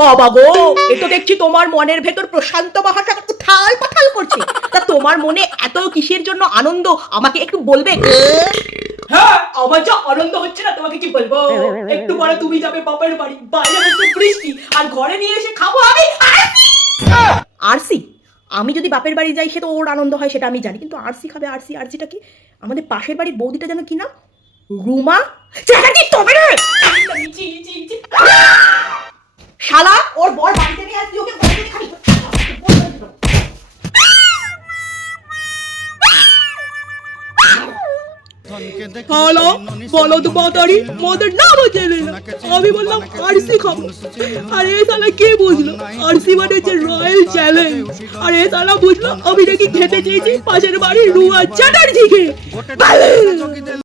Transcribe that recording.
বাবা গো, এ তো দেখছি তোমার মনের ভেতর প্রশান্ত মহাসাগর উথাল পাথাল করছে। তা তোমার মনে এত কিসের জন্য আনন্দ আমাকে একটু বলবে? হ্যাঁ, আমার যা আনন্দ হচ্ছে না তোমাকে কি বলবো। একটু পরে তুমি যাবে বাপের বাড়ি, বাইরে বসে বৃষ্টি, আর ঘরে নিয়ে এসে খাবো আমি আরসি। আমি যদি বাপের বাড়ি যাই সে তো ওর আনন্দ হয়, সেটা আমি জানি, কিন্তু আরসি খাবে। আরসি, আরসিটা কি? আমাদের পাশের বাড়ির বৌদিটা যেন কি নাম, রুমা তবে রে শালা, ওর বর বাড়িতে নিয়ে আসছি, ওকে বলতে খালি হ্যালো, বলো তো বাতারি, মদের নাম জেনে না। আমি বললাম আরসি খাবো, আর এ শালা কে বুঝলো আরসি মানে হচ্ছে রয়্যাল চ্যালেঞ্জ। আর এ শালা বুঝলো আমি নাকি খেতে চেয়েছি পাশের বাড়ির রুয়া চ্যাটার্জিকে।